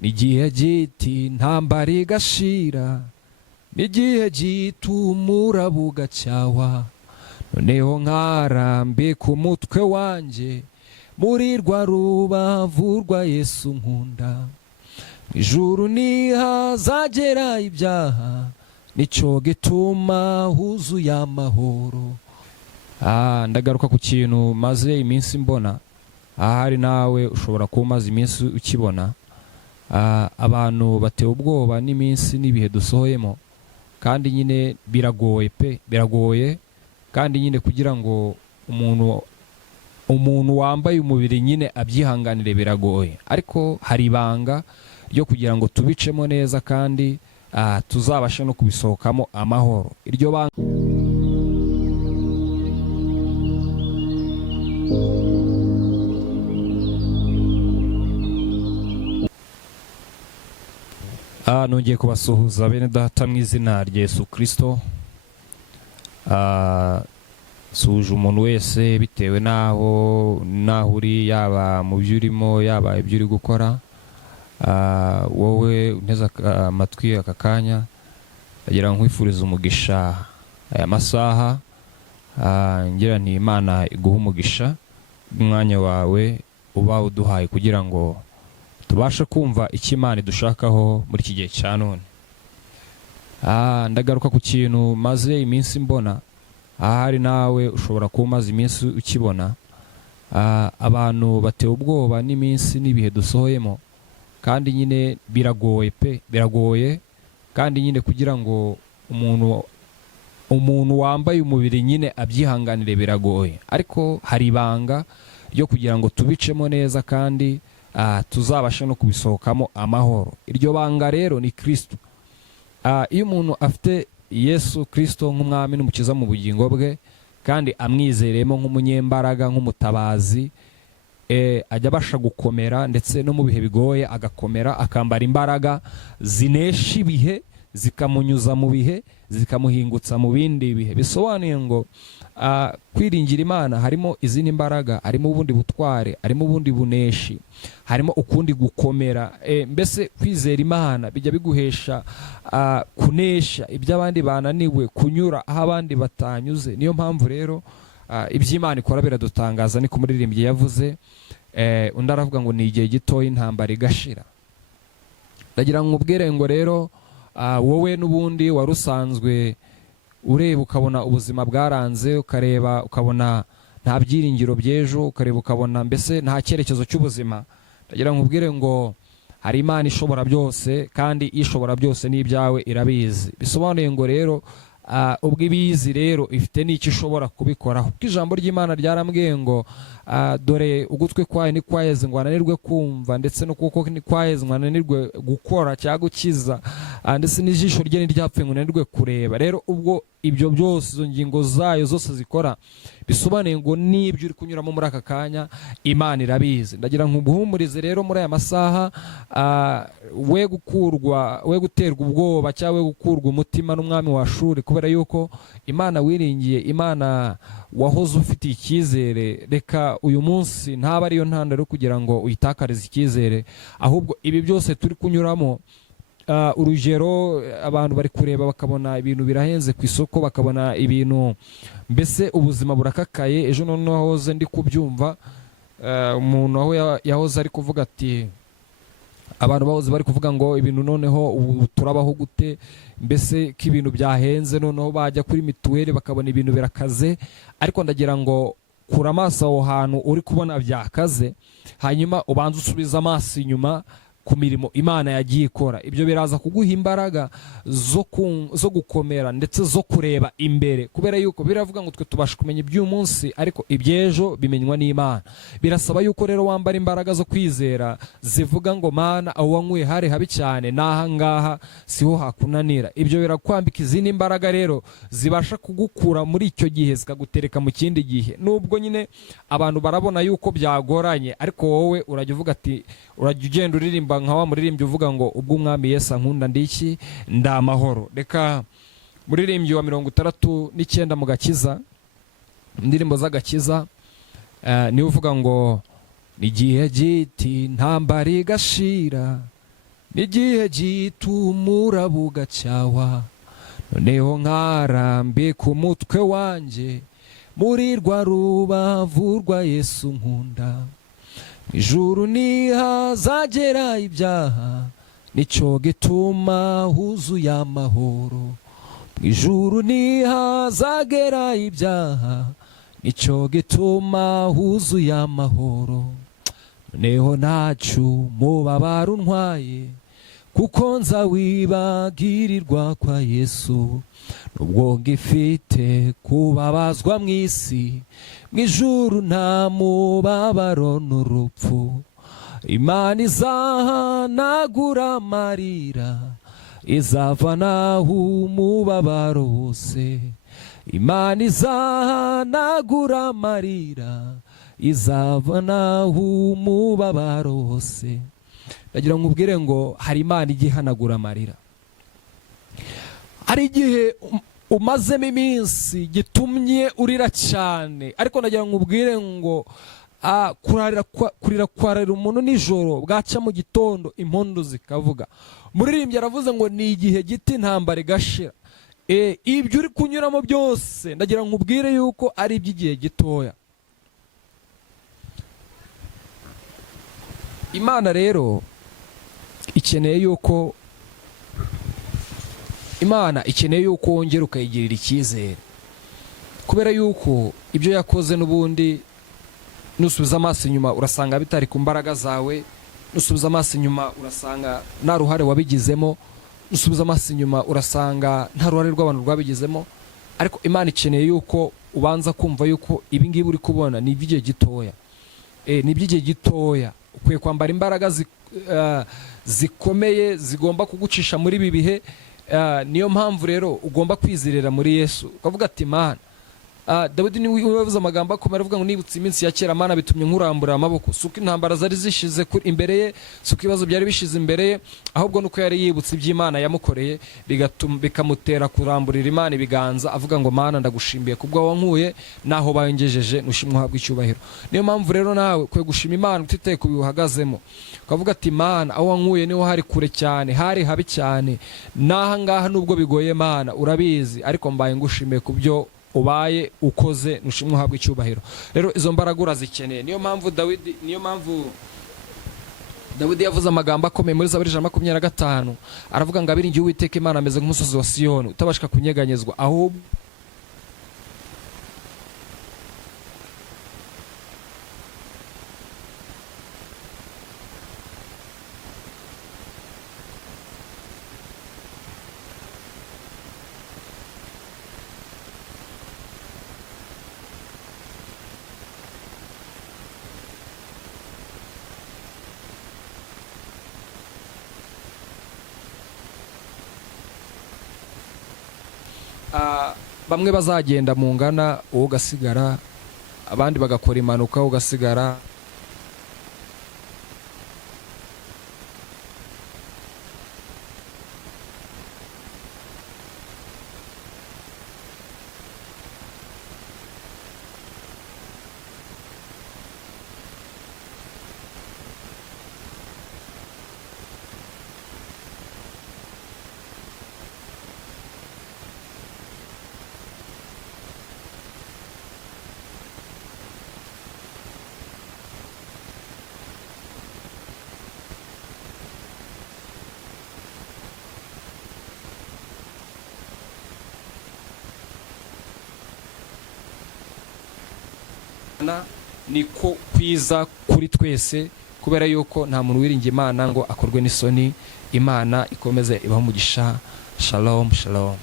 n'igihe giti intambara igashira, n'igihe gito umuraba ugacyawa, noneho nkarambika umutwe wanjye muri rwa rubavu rwa Yesu nkunda. Ijuru nihazagera ibyaha, nicyo gituma huzuye amahoro. Ndagaruka ku kintu maze iminsi mbona, ahari nawe ushobora kuba umaze iminsi ukibona. Abantu batewe ubwoba n'iminsi n'ibihe dusohoyemo, kandi nyine biragoye kandi nyine kugira ngo umuntu wambaye umubiri nyine abyihanganire biragoye, ariko hari ibanga ryo kugira ngo tubicemo neza kandi tuzabashe no kubisohokamo amahoro. Iryo banga nongeye kubasuhuza bene data mu izina rya Yesu Kristo. Suje umuntu wese bitewe naho uri, yaba mu byo urimo yaba ibyo uri gukora. Wowe unteze amatwi aka kanya, ndagira nkwifuriza umugisha aya masaha. Ngira nti Imana iguha umugisha umwanya wawe uba uduhaye kugira ngo tubashe kumva icyo Imana idushakaho muri iki gihe cya none. Ndagaruka ku kintu maze iminsi mbona, ahari nawe ushobora kuba umaze iminsi ukibona. Abantu batewe ubwoba n'iminsi n'ibihe dusohoyemo, kandi nyine biragoye kandi nyine kugira ngo umuntu wambaye umubiri nyine abyihanganire biragoye, ariko hari ibanga ryo kugira ngo tubicemo neza kandi tuzabashe no kubisohokamo amahoro. Iryo banga rero ni Kristo. Iyo umuntu afite Yesu Kristo nk'umwami n'umukiza mu bugingo bwe, kandi amwizereyemo nk'umunyembaraga, nk'umutabazi, ajya abasha gukomera, ndetse no mu bihe bigoye agakomera, akambara imbaraga zinesha ibihe, zikamunyuza mu bihe, zikamuhingutsa mu bindi bihe. Bisobanuye ngo kwiringira Imana harimo izindi mbaraga, harimo ubundi butware, harimo ubundi buneshi, harimo ukundi gukomera. Mbese kwizera Imana bijya biguhesha kunesha ibyo abandi bananiwe, kunyura aho abandi batanyuze. Niyo mpamvu rero iby'Imana ikora biradutangaza. Niko umuririmbyi yavuze, undi aravuga ngo ni igihe gitoya intambara igashira. Ndagira ngo nkubwire ngo rero, wowe n'ubundi wari usanzwe ureba ukabona ubuzima bwaranze, ukareba ukabona nta byiringiro by'ejo, ukareba ukabona mbese nta cyerekezo cy'ubuzima. Ndagira ngo nkubwire ngo hari Imana ishobora byose, kandi ishobora byose n'ibyawe irabizi. Bisobanuye ngo rero ubwo ibizi rero ifite n'icyo ishobora kubikoraho. Kuko ijambo ry'Imana ryarambwiye ngo dore ugutwi kwayo ntikwaheze ngo ananirwe kumva, ndetse n'ukuboko ntikwaheze ngo ananirwe gukora cyangwa gukiza, ndetse n'ijisho rye ntiryapfuye ngo ananirwe kureba. Rero ubwo ibyo byose, izo ngingo zayo zose zikora, bisobanuye ngo n'ibyo uri kunyuramo muri aka kanya Imana irabizi. Ndagira ngo nguhumurize rero muri aya masaha, we guterwa ubwoba cyangwa we gukurwa umutima n'umwami wa Shuri, kubera yuko Imana wiringiye, Imana wahoze ufitiye icyizere, reka uyu munsi ntaba ariyo ntandaro kugira ngo uyitakarize icyizere. Ahubwo ibi byose turi kunyuramo, urugero abantu bari kureba bakabona ibintu birahenze ku isoko, bakabona ibintu mbese ubuzima burakakaye. Ejo noneho ahoze ndi kubyumva, umuntu aho yahoze ari kuvuga ati, abantu bahoze bari kuvuga ngo ibintu noneho ubu turabaho gute, mbese ko ibintu byahenze, noneho bajya kuri mituweli bakabona ibintu birakaze. Ariko ndagira ngo kura amaso aho hantu uri kubona byakaze, hanyuma ubanze usubiza amaso inyuma ku mirimo Imana yagiye ikora. Ibyo biraza kuguha imbaraga zo gukomera ndetse zo kureba imbere, kubera yuko biravuga ngo twe tubasha kumenya iby'uyu munsi, ariko iby'ejo bimenywa n'Imana. Birasaba yuko rero wambara imbaraga zo kwizera zivuga ngo Mana, aho wankuye hari habi cyane, n'aha ngaha siho hakunanira. Ibyo birakwambika izindi mbaraga rero zibasha kugukura muri icyo gihe, zikagutereka mu kindi gihe. Nubwo nyine abantu barabona yuko byagoranye, ariko wowe urajya uvuga ati, urajya ugenda uririmba nka wa muririmbyi uvuga ngo ubwo umwami Yesu ankunda ndiki ndamahoro. Reka muririmbyi wa 69 mu Gakiza, indirimbo z'agakiza, niwe uvuga ngo n'igihe giti intambara igashira, n'igihe gitumura bugacyawa, noneho nkarambika umutwe wanjye muri rwa rubavu rwa Yesu nkunda. Ijuru ntihazagera ibyaha, nicyo gituma huzuye amahoro. Ijuru ntihazagera ibyaha, nicyo gituma huzuye amahoro. Noneho ntacyo umubabaro untwaye, kuko nza wibagirirwa kwa Yesu. Nubwo ngifite kubabazwa mu isi, mu ijuru nta mubabaro n'urupfu. Imana izahanagura amarira, izavanaho umubabaro wose. Imana izahanagura amarira, izavanaho umubabaro wose. Ndagira ngo nkubwire ngo hari Imana ijya ihanagura amarira. Hari igihe umazemo iminsi gitumye urira cyane, ariko ndagira ngo nkubwire ngo kurira kwarira umuntu nijoro, bwaca mu gitondo impundu zikavuga. Umuririmbyi aravuze ngo ni igihe gito intambara igashira. Ibyo uri kunyuramo byose ndagira ngo nkubwire yuko ari iby'igihe gitoya. Imana rero ikeneye yuko wongera ukayigirira icyizere, kubera yuko ibyo yakoze n'ubundi nusubiza amaso inyuma urasanga bitari ku mbaraga zawe, nusubiza amaso inyuma urasanga nta ruhare wabigizemo, nusubiza amaso inyuma urasanga nta ruhare rw'abantu rwabigizemo. Ariko Imana ikeneye yuko ubanza kumva yuko ibi ngibi uri kubona ni iby'igihe gitoya. Ni iby'igihe gitoya. Ukwiye kwambara imbaraga zikomeye zigomba kugucisha muri ibi bihe. Niyo mpamvu rero ugomba kwizerera muri Yesu, ukavuga ati Mana, Dawidi niwe wavuze amagambo akomeye avuga ngo nibutse iminsi ya kera Mana bitumye nkurambura amaboko. Suko intambara zari zishize imbere ye, suko ibibazo byari bishize imbere ye, ahubwo nuko yari yibutse iby'Imana yamukoreye bikamutera kuramburira Imana ibiganza, avuga ngo Mana ndagushimiye kubwo wankuye naho bangejeje, nushimwe uhabwe icyubahiro. Niyo mpamvu rero nawe kwe gushima Imana utiteye kubihagazemo, ukavuga ati Mana aho wankuye niho hari kure cyane, hari habi cyane, naha ngaha nubwo bigoye Mana urabizi, ariko mbaye ngushimiye kubyo ubaye ukoze, nushimwe uhabwe icyubahiro. Rero izo mbaraga urazikeneye. Niyo mpamvu Dawidi yavuze amagambo akomeye muri Zaburi 125, aravuga ngo abiringiye Uwiteka Imana ameze nk'umusozi wa Siyoni utabashika kunyeganyezwa, ahubwo bamwe bazagenda mu ngana wowe ugasigara, abandi bagakora impanuka ugasigara. Niko kwiza kuri twese, kubera yuko nta muntu wiringiye Imana ngo akorwe n'isoni. Imana ikomeze ibaho umugisha. Shalom shalom.